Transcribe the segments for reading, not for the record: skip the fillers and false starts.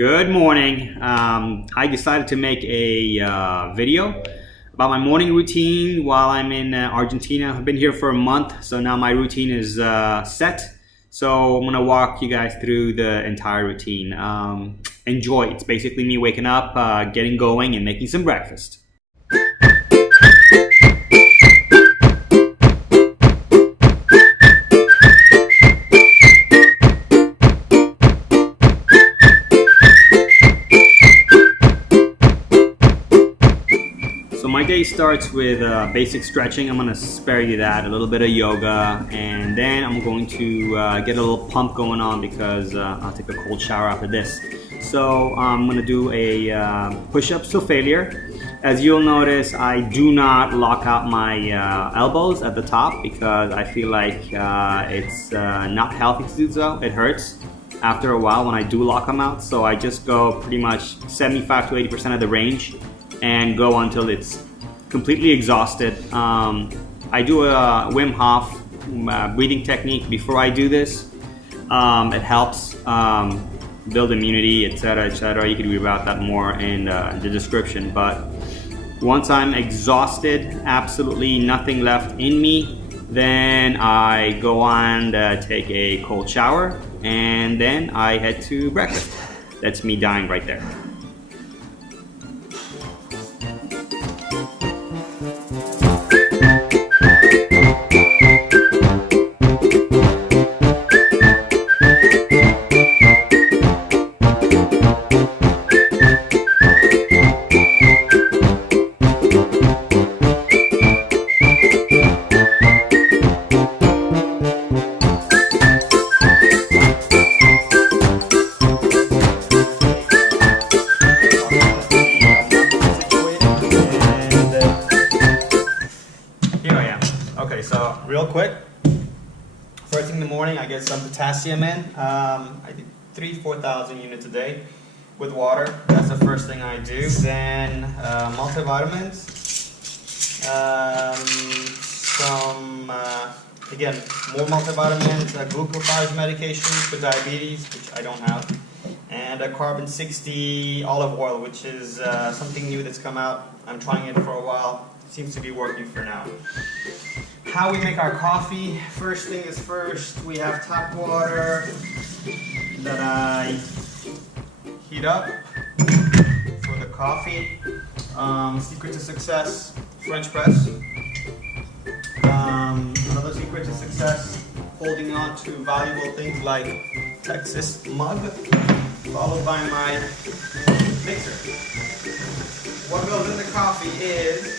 Good morning. I decided to make a video about my morning routine while I'm in Argentina. I've been here for a month, so now my routine is set. So I'm gonna walk you guys through the entire routine. Enjoy. It's basically me waking up, getting going, and making some breakfast. My day starts with basic stretching. I'm gonna spare you that, a little bit of yoga, and then I'm going to get a little pump going on because I'll take a cold shower after this. So I'm gonna do a push-ups to failure. As you'll notice, I do not lock out my elbows at the top because I feel like it's not healthy to do so. It hurts after a while when I do lock them out. So I just go pretty much 75 to 80% of the range and go until it's completely exhausted. I do a Wim Hof breathing technique before I do this. It helps build immunity, etc., etc. You can read about that more in the description. But once I'm exhausted, absolutely nothing left in me, then I go on to take a cold shower, and then I head to breakfast. That's me dying right there. Okay, so real quick, first thing in the morning I get some potassium in. I do 3,000-4,000 units a day with water. That's the first thing I do. Then multivitamins, again, more multivitamins, glucose medication for diabetes, which I don't have, and a carbon 60 olive oil, which is something new that's come out. I'm trying it for a while. Seems to be working for now. How we make our coffee. First thing is first, we have tap water that I heat up for the coffee. Secret to success, French press. Another secret to success, holding on to valuable things like Texas mug, followed by my mixer. What goes in the coffee is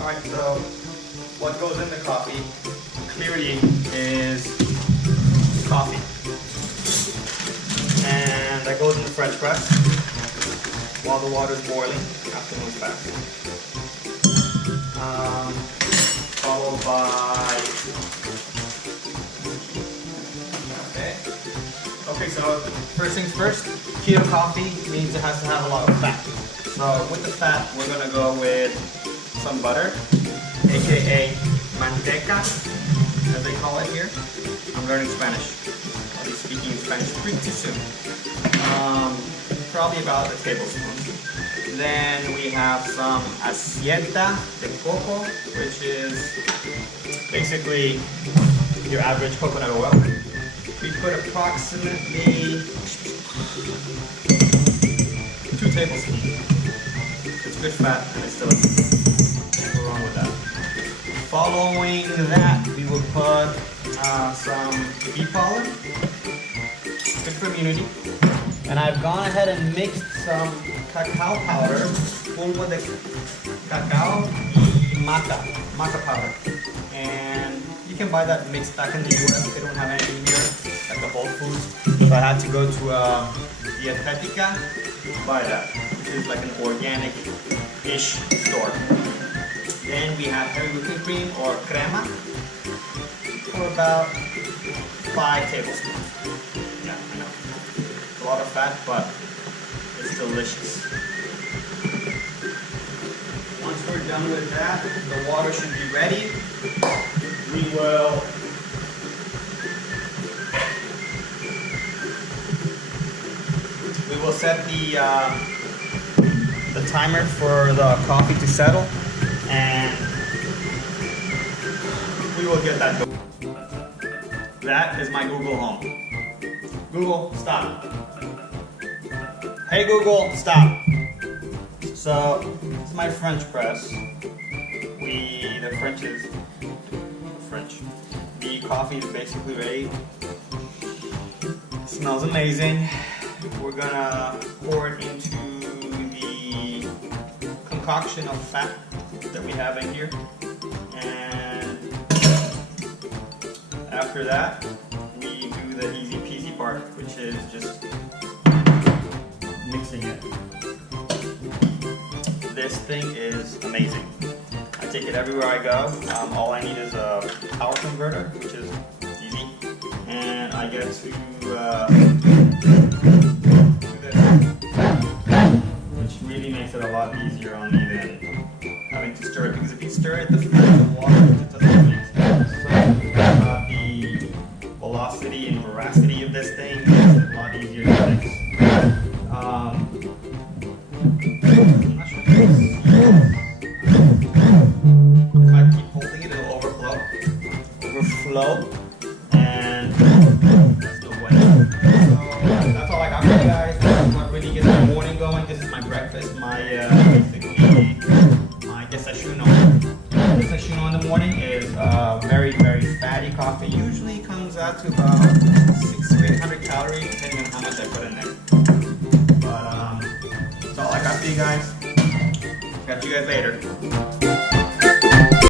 Alright, so what goes in the coffee clearly is coffee. And that goes in the French press while the water is boiling, afternoon fast. Followed by Okay, so first things first, keto coffee means it has to have a lot of fat. So with the fat, we're going to go with some butter, aka manteca, as they call it here. I'm learning Spanish. I'll be speaking Spanish pretty soon. Probably about a tablespoon. Then we have some aceite de coco, which is basically your average coconut oil. We put approximately 2 tablespoons. It's good fat and it's delicious. Can't go wrong with that. Following that, we will put some bee pollen. Good for immunity. And I've gone ahead and mixed some cacao powder, polvo de cacao y maca powder. And you can buy that mixed back in the US. They don't have anything here at the Whole Foods. So I had to go to a dietética to buy that, which is like an organic-ish store. Then we have heavy whipping cream or crema for about 5 tablespoons. Yeah, I know. It's a lot of fat, but it's delicious. Once we're done with that, the water should be ready. we will set the timer for the coffee to settle, and we will get that going. That is my Google Home. Google, stop. Hey Google, stop. So, this is my French press. The coffee is basically ready. It smells amazing. We're gonna pour it into the concoction of fat that we have in here. And after that, we do the easy peasy part, which is just mixing it. This thing is amazing. I take it everywhere I go. All I need is a power converter, which is easy, and I get to do this, which really makes it a lot easier on me than having to stir it, because if you stir it, the fat and water, it doesn't make sense. So the velocity and veracity of this thing makes it a lot easier to mix. I'm not sure if I keep holding it, it'll overflow, and that's no way. So that's all I got for you guys. That's what really gets my morning going. This is my breakfast, basically my desayuno. Desayuno in the morning is very, very fatty coffee. Usually comes out to about 600 to 800 calories, depending on how much I put in there. But that's all I got for you guys. Catch you guys later.